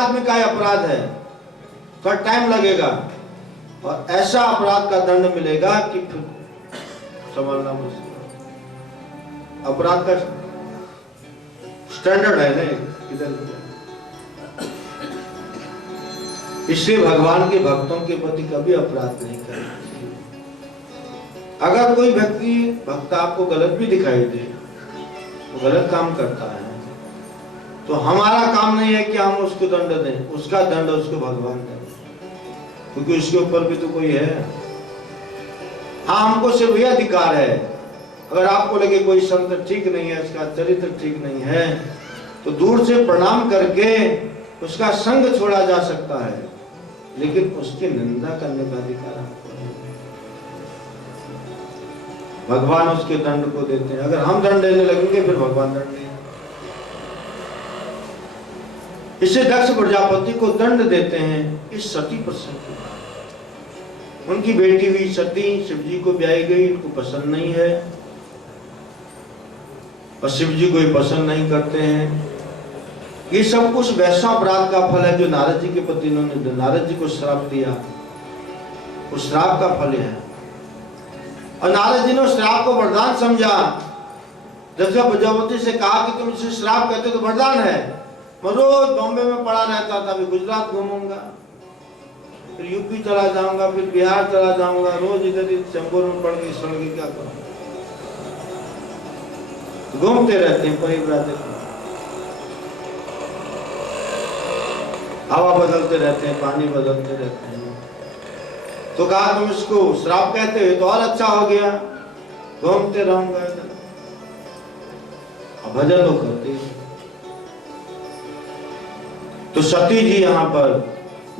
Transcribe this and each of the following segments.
आदमी का अपराध है, थोड़ा टाइम लगेगा और ऐसा अपराध का दंड मिलेगा कि फिर संभालना मुश्किल। अपराध का स्टैंडर्ड है नहीं इधर। इसलिए भगवान के भक्तों के प्रति कभी अपराध नहीं करना चाहिए। अगर कोई व्यक्ति भक्त आपको गलत भी दिखाई दे, वो गलत काम करता है, तो हमारा काम नहीं है कि हम उसको दंड दें, उसका दंड उसको भगवान दें, क्योंकि उसके ऊपर भी तो कोई है। हाँ, हमको सिर्फ यह अधिकार है, अगर आपको लगे कोई संत ठीक नहीं है, उसका चरित्र ठीक नहीं है, तो दूर से प्रणाम करके उसका संग छोड़ा जा सकता है, लेकिन उसकी निंदा करने का अधिकार आपको नहीं। भगवान उसके दंड को देते हैं। अगर हम दंड देने लगेंगे फिर भगवान दंड देंगे। इससे दक्ष प्रजापति को दंड देते हैं इस सती प्रसंग के। उनकी बेटी हुई सती शिव जी को ब्याई गई, उनको पसंद नहीं है और शिव जी को ही पसंद नहीं करते हैं। ये सब कुछ वैसा अपराध का फल है जो नारद जी के पति इन्होंने नारद जी को श्राप दिया, उस श्राप का फल है। और नारद जी ने उस श्राप को वरदान समझा। दक्ष प्रजापति से कहा कि तुम इसे श्राप कहते तो वरदान है। मैं रोज बॉम्बे में पड़ा रहता था, अभी गुजरात घूमूंगा, फिर यूपी चला जाऊंगा, फिर बिहार चला जाऊंगा, रोज इधर चंबूर में पड़ गई सड़ गई, क्या करूं। घूमते रहते हैं परिव्राजक, हवा बदलते रहते हैं, पानी बदलते रहते हैं। तो कहा तुम इसको श्राप कहते हो तो और अच्छा हो गया, घूमते रहूंगा इधर। भजन तो करते हैं। तो सती जी यहाँ पर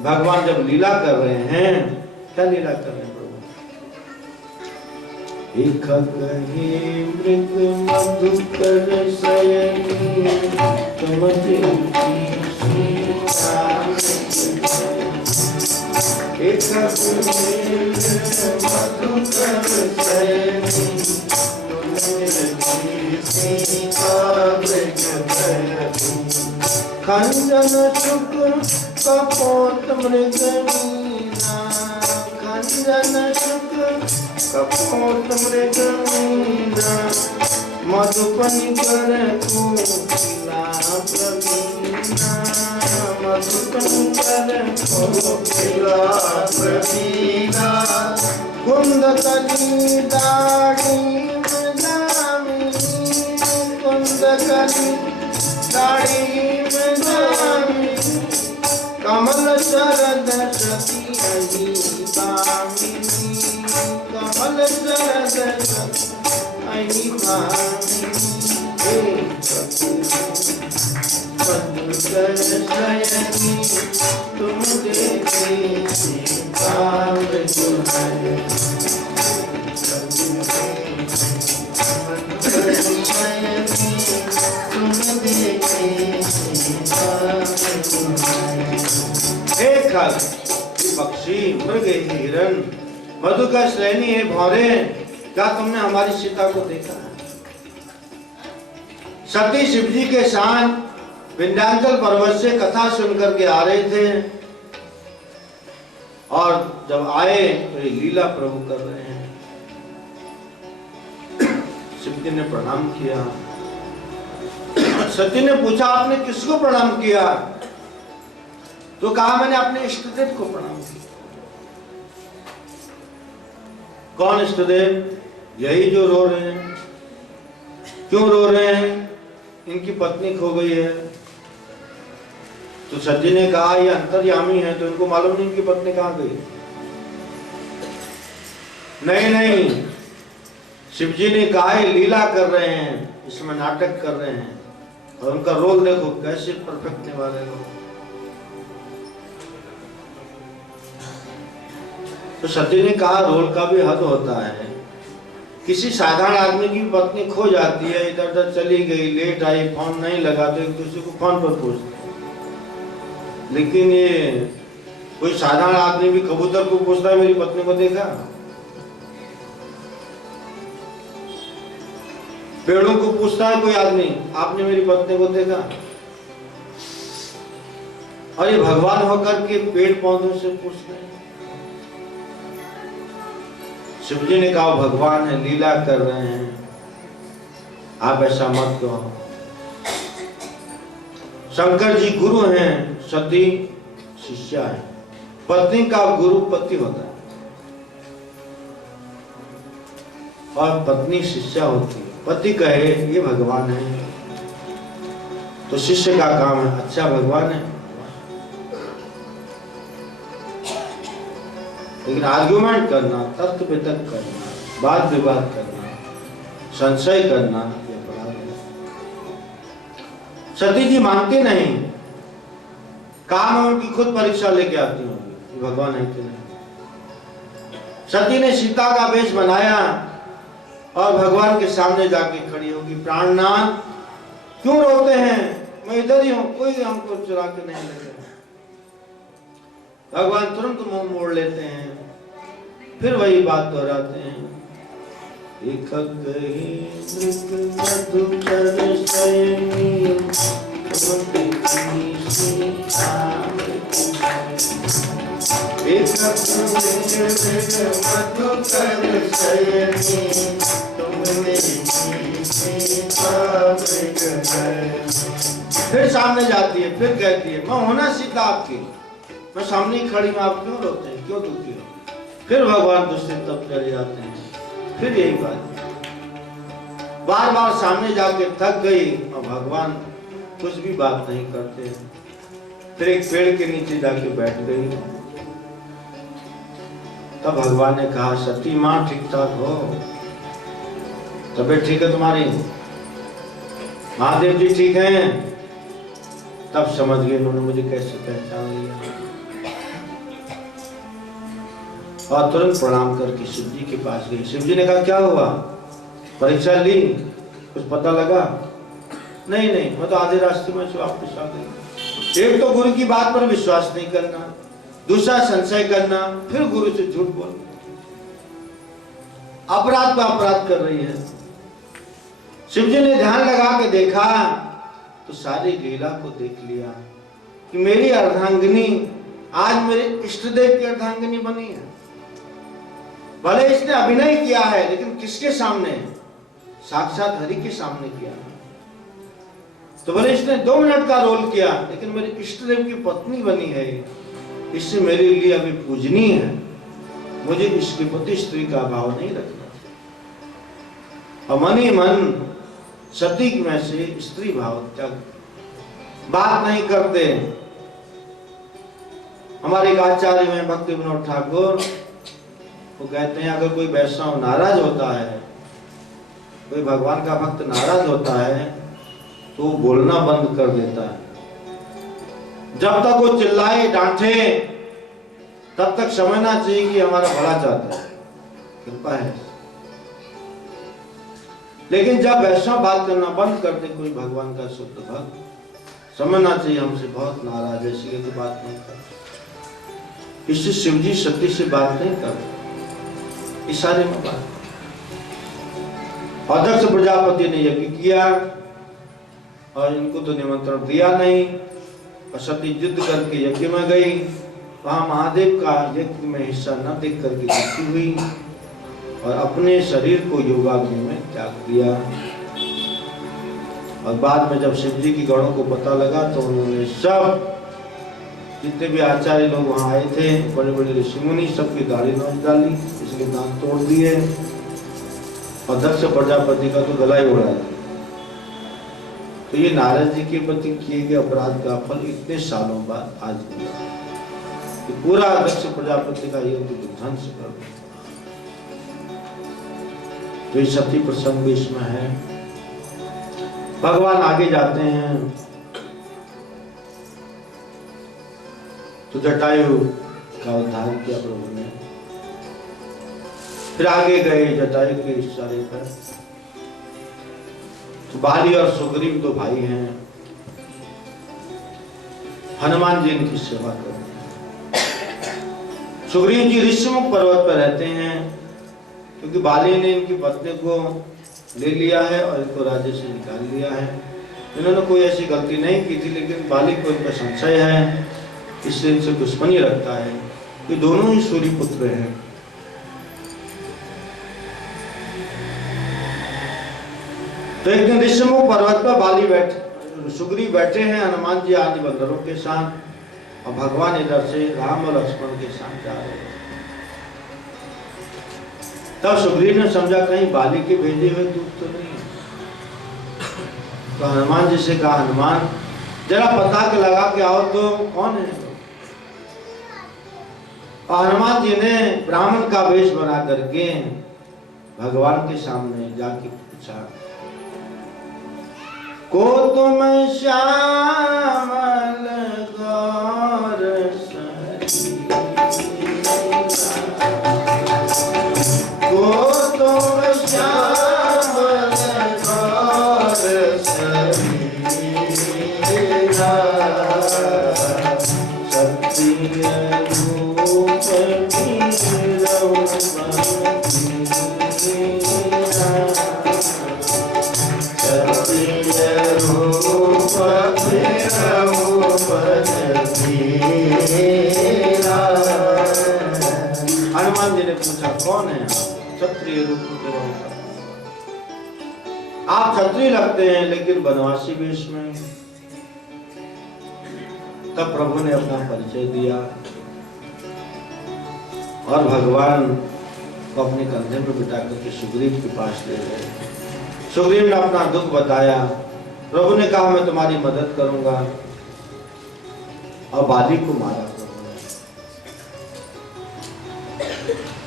भगवान जब लीला कर रहे हैं, क्या लीला कर रहे हैं प्रभु? एक कहे मृग मधुकर सयनी तुमते एक कहे मधुकर सयनी खंजन शुक कपोत मृगमीना, खंजन शुक कपोत मृगमीना, मधुपनि कर कोकिला प्रवीणा, मधुपनि कर कोकिला प्रवीणा, कुंद कली दाढ़ी में जामिनी, कुंद कली दाढ़ी में जामिनी, कमल शरद सती अहि भामिनी, कमल शरद सती अहि भामिनी, मधुकर सयनी तुम देखे पाव तुम्हारे, मधुकर सयनी तुम देखे पक्षी मृग हिरण मधु का श्रेणी है भौरे, क्या तुमने हमारी सीता को देखा है? सती शिव जी के साथ विंध्याचल पर्वत से कथा सुनकर के आ रहे थे और जब आए तो ये लीला प्रभु कर रहे हैं। शिव जी ने प्रणाम किया। सती ने पूछा आपने किसको प्रणाम किया? तो कहा मैंने अपने इष्टदेव को प्रणाम किया। कौन इष्टदेव? यही जो रो रहे हैं। क्यों रो रहे हैं? इनकी पत्नी खो गई है। तो सती ने कहा ये अंतर्यामी है, तो इनको मालूम नहीं इनकी पत्नी कहां गई। नहीं नहीं, शिव जी ने कहा ये लीला कर रहे हैं, इसमें नाटक कर रहे हैं, और उनका रोल देखो कैसे परफेक्ट निभाने लोग। तो सती ने कहा रोल का भी हद होता है। किसी साधारण आदमी की पत्नी खो जाती है, इधर उधर चली गई, लेट आई, फोन नहीं लगा, तो एक दूसरे को फोन पर पूछते हैं। लेकिन ये कोई साधारण आदमी भी कबूतर को पूछता है मेरी पत्नी को देखा? पेड़ों को पूछता है कोई आदमी आपने मेरी पत्नी को देखा? और ये भगवान होकर के पेड़ पौधों से पूछ रहे हैं। शिव जी ने कहा भगवान है, लीला कर रहे हैं, आप ऐसा मत कहो। शंकर जी गुरु हैं, सती शिष्या है। पत्नी का गुरु पति होता है और पत्नी शिष्या होती है। पति कहे ये भगवान है तो शिष्य का काम है अच्छा भगवान है। लेकिन आर्गुमेंट करना, तर्क वितर्क करना, वाद विवाद करना, संशय करना ये अपराध है। सती जी मानती नहीं, काम उनकी खुद परीक्षा लेके आती होंगी भगवान है कि नहीं। सती ने सीता का वेश बनाया और भगवान के सामने जाके खड़ी होगी, प्राणनाथ क्यों रोते हैं, मैं इधर ही हूं, कोई हमको चुरा के नहीं ले गया। भगवान तुरंत मुंह मोड़ लेते हैं, फिर वही बात दोहराते हैं। फिर सामने जाती है, फिर कहती है मैं होना सीता आपकी, मैं सामने ही खड़ी हूं, आप क्यों रोते हैं, क्यों दुखी हो। फिर भगवान दूसरे तब चले जाते हैं, फिर यही बात। बार बार सामने जाके थक गई और भगवान कुछ भी बात नहीं करते। फिर एक पेड़ के नीचे जाके बैठ गई। तब भगवान ने कहा सती माँ ठीक ठाक हो, तबीयत ठीक है तुम्हारी, महादेव जी ठीक हैं। तब समझ गए उन्होंने मुझे कैसे पहचान लिया और तुरंत प्रणाम करके शिव जी के पास गई। शिव जी ने कहा क्या हुआ, परीक्षा ली, कुछ पता लगा? नहीं नहीं, मैं तो आधे रास्ते में से वापस आ गई। एक तो गुरु की बात पर विश्वास नहीं करना, दूसरा संशय करना, फिर गुरु से झूठ बोलना, अपराध का अपराध कर रही है। शिव जी ने ध्यान लगा के देखा तो सारी लीला को देख लिया कि मेरी अर्धांगिनी आज मेरे इष्ट देव की अर्धांगिनी बनी है। भले इसने अभिनय किया है लेकिन किसके सामने, साक्षात हरि के सामने किया। तो भले इसने 2 मिनट का रोल किया लेकिन मेरे इष्ट देव की पत्नी बनी है, इससे मेरे लिए अभी पूजनीय है। मुझे इसके प्रति स्त्री का भाव नहीं रखना और मन ही मन सती में से स्त्री भाव त्याग, बात नहीं करते। हमारे एक आचार्य में भक्ति विनोद ठाकुर वो कहते हैं अगर कोई वैष्णव नाराज होता है, कोई भगवान का भक्त नाराज होता है तो वो बोलना बंद कर देता है। जब तक वो चिल्लाए डांटे तब तक समझना चाहिए कि हमारा भला चाहता है, कृपा है। लेकिन जब वैष्णव बात करना बंद कर दे कोई भगवान का शुद्ध भक्त, समझना चाहिए हमसे बहुत नाराज है, इसलिए तो बात नहीं कर। इससे शिवजी सती से बात नहीं कर, इशारे में बात। अध्यक्ष प्रजापति ने यज्ञ किया और इनको तो निमंत्रण दिया नहीं और सती युद्ध करके यज्ञ में गई। वहां महादेव का यज्ञ में हिस्सा न देख करके दुखी हुई और अपने शरीर को योगाग्नि में त्याग दिया। और बाद में जब शिव जी की गणों को पता लगा तो उन्होंने सब जितने भी आचार्य लोग वहां आए थे, बड़े बड़े ऋषि मुनि, सबकी दाढ़ी नोच डाली, इसके दांत तोड़ दिए और दक्ष प्रजापति का तो गला ही उड़ा दिया। तो ये नारद जी के प्रति किए गए अपराध का फल इतने सालों बाद आज मिला कि पूरा दक्ष प्रजापति का यज्ञ ध्वंस कर दिया। तो ये सती प्रसंग इसमें है। भगवान आगे जाते हैं तो जटायु का उद्धार किया प्रभु ने। फिर आगे गए जटायु के इशारे पर। तो बाली और सुग्रीव तो भाई हैं, हनुमान जी इनकी सेवा करते हैं। सुग्रीव जी ऋषिमुख पर्वत पर रहते हैं क्योंकि बाली ने इनकी पत्नी को ले लिया है और इनको राज्य से निकाल लिया है। इन्होंने कोई ऐसी गलती नहीं की थी, लेकिन बाली को इनका संशय है इसलिए इनसे दुश्मनी रखता है। ये दोनों ही सूर्य पुत्र हैं। तो एक दिन ऋषिमुख पर्वत पर बाली बैठे, सुग्रीव बैठे हैं हनुमान जी आदि बंदरों के साथ, और भगवान इधर से राम और लक्ष्मण के साथ जा रहे हैं। तब सुग्रीव ने समझा कहीं बाली के भेजे हुए दूत तो नहीं। तो हनुमान जी से कहा, हनुमान जरा पता के लगा के आओ तो कौन है। और हनुमान जी ने ब्राह्मण का वेश बना करके भगवान के सामने जाके पूछा, को तुम श्यामल गौर सरीरा, को तुम श्यामल गौर सरीरा, सत्य रूप हनुमान जी ने पूछा, कौन है आप? क्षत्रिय रूप में, आप क्षत्रिय लगते हैं लेकिन बनवासी वेश में। तब प्रभु ने अपना परिचय दिया और भगवान को अपने कंधे पर बिठा करके सुग्रीव के पास ले गए। सुग्रीव ने अपना दुख बताया। प्रभु ने कहा, मैं तुम्हारी मदद करूंगा, और बाली को मारा प्रभु ने।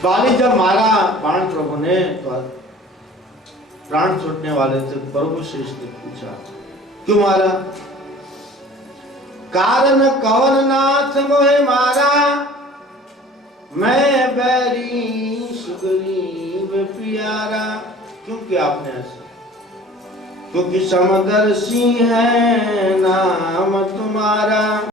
बाली जब मारा बाण प्रभु ने, तो प्राण छूटने वाले थे। प्रभु से इसने पूछा, क्यों मारा? कारण कवन नाथ मोहे मारा, मैं बैरी सुग्रीव प्यारा। क्यों किया आपने ऐसा? क्योंकि समदर्शी है नाम तुम्हारा।